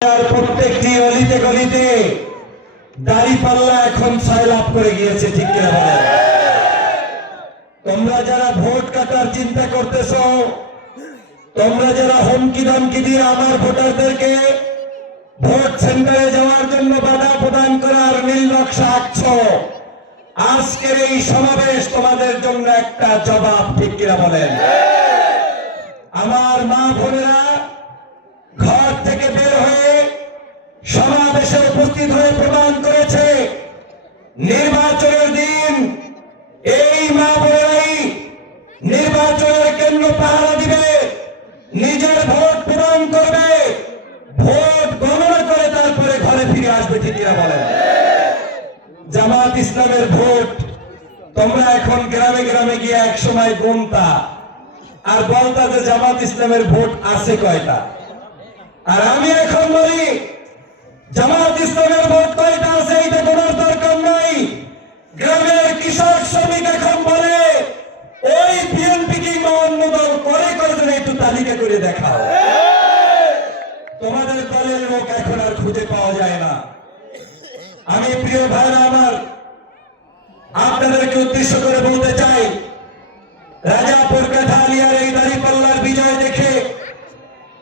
প্রত্যেকটি অলিতে গলিতে দাঁড়িপাল্লা এখন সয়লাভ করে গিয়েছে, ঠিক কিনা বলেন? তোমরা যারা ভোট কাটার চিন্তা করতেছ, তোমরা যারা হুমকি ধমকি দিয়ে আমার ভোটারদেরকে ভোট সেন্টারে যাওয়ার জন্য বাধা প্রদান করার নীল নকশা আঁকছ, আজকের এই সমাবেশ তোমাদের জন্য একটা জবাব, ঠিক কিনা বলেন? আমার মা বোনেরা ঘর থেকে বের হয়ে সমাবেশে উপস্থিত হয়ে প্রমাণ করেছে নির্বাচনের দিন এই মা বোনেরাই নির্বাচনের কেন্দ্র পাহারা দিবে, নিজের ভোট প্রদান করবে, ভোট গণনা করে তারপরে ঘরে ফিরে আসবে, ঠিক কিনা বলেন? জামাত ইসলামের ভোট তোমরা এখন গ্রামে গ্রামে গিয়ে এক সময় গুনতা আর বলতা যে জামাত ইসলামের ভোট আছে কয়টা, আর আমি এখন বলি জামাত ইসলামের ভোট কয়টা আছে এইটা গোনার দরকার নাই। গ্রামের কৃষক শ্রমিক এখন বলে ওই বিএনপি কিংবা অন্য দল করে করে একটু তালিকা করে দেখাও। তোমাদের দলের লোক এখন আর খুঁজে পাওয়া যায় না। আমি প্রিয় ভাইরা আমার আপনাদেরকে উদ্দেশ্য করে বলতে চাই, রাজাপুর কাঠালিয়ার এই দাঁড়িপাল্লার বিজয় দেখে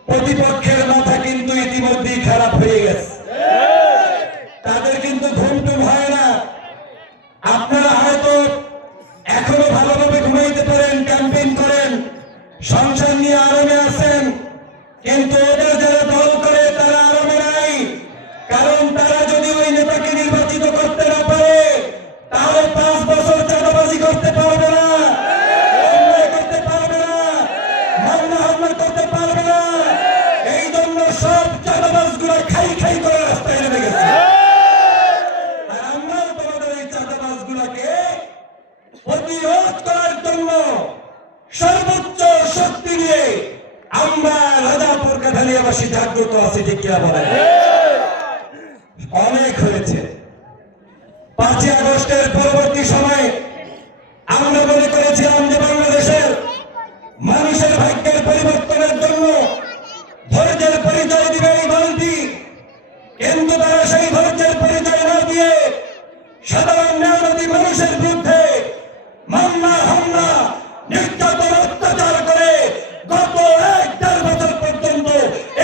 প্রতিপক্ষের মাথা কিন্তু ইতিমধ্যেই খারাপ হয়ে গেছে, তাদের কিন্তু ঘুম টুম হয় না। আপনারা হয়তো এখনো ভালোভাবে ঘুমাইতে পারেন, ক্যাম্পেইন করেন, সংসার নিয়ে আরামে আছেন, কিন্তু ওদের যারা দল করে তারা আরামে নাই। কারণ তারা যদি ওই নেতাকে নির্বাচিত করতে না পারে তাহলে 5 বছর চাঁদাবাজি করতে পারবে না, অন্যায় করতে পারবে না, মামলা হামলা করতে পারবে না। এই জন্য সব চাঁদাবাজগুলো খাই খাই করে রাস্তায় নেমে গেছে। আর আমরাও তোমাদের এই চাঁদাবাজগুলোকে প্রতিরোধ করার জন্য সর্বোচ্চ শক্তি নিয়ে আমরা রাজাপুর কাঠালিয়াবাসী জাগ্রত আছি, ঠিক কিনা বলেন? অনেক হয়েছে। 5ই আগস্টের পরবর্তী সময়ে আমরা মনে করেছিলাম যে বাংলাদেশের মানুষের ভাগ্যের পরিবর্তনের জন্য ধৈর্যের পরিচয় দিবে এই দলটি, কিন্তু তারা সেই ধৈর্যের পরিচয় না দিয়ে সাধারণ মেহনতি মানুষের বিরুদ্ধে মামলা হামলা নির্যাতন অত্যাচার করে গত 1-1.5 বছর পর্যন্ত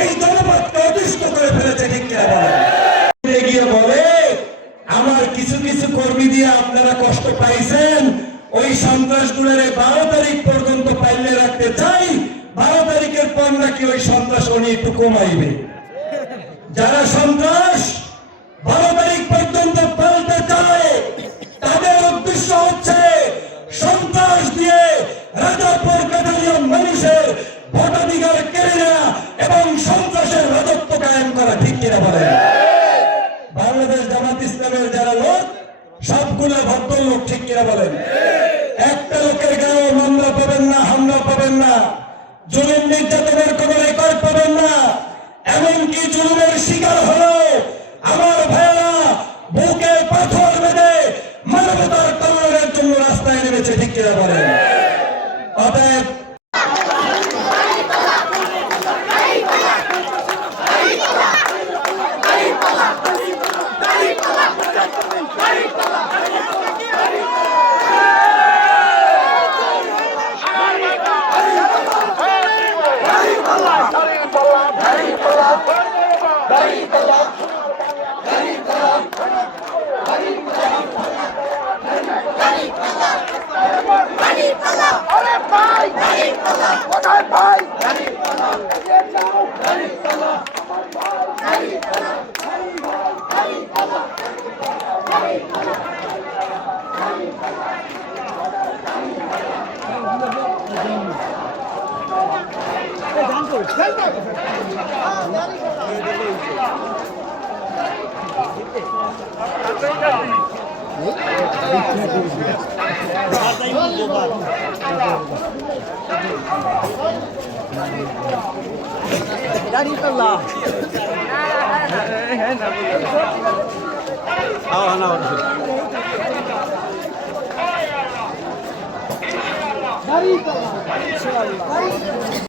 এই জনপদকে অতিষ্ঠ করে ফেলেছে, ঠিক কিনা বলেন? গিয়ে বলে আমার কিছু কিছু কর্মী দিয়ে আপনারা কষ্ট পাইছেন, ওই সন্ত্রাসগুলোর 12 তারিখ পর্যন্ত পাইলে রাখতে চাই, 12 তারিখের পর নাকি ওই সন্ত্রাস উনি একটু কমাইবে। যারা সন্ত্রাস 12 তারিখ পর্যন্ত পালতে চায় তাদের উদ্দেশ্য হচ্ছে সন্ত্রাস দিয়ে রাজাপুর কাঠালিয়া মানুষের ভোটাধিকার কেড়ে নেওয়া এবং সন্ত্রাসের রাজত্ব কায়েম করা, ঠিক কিনা বলেন? বাংলাদেশ জামাত ইসলামের যারা লোক সবগুলো ভদ্রলোক, ঠিক কিনা বলেন? একটা লোকের গায়েও মামলা পাবেন না, হামলা পাবেন না, জুলুম নির্যাতনের কোন রেকর্ড পাবেন না। এমনকি জুলুমের শিকার হলেও আমার ভাইয়েরা বুকে পাথর বেঁধে মানবতার কল্যাণের জন্য রাস্তায় নেমেছে, ঠিক কিনা বলেন? অতএব দাঁড়িপাল্লা দাঁড়িপাল্লা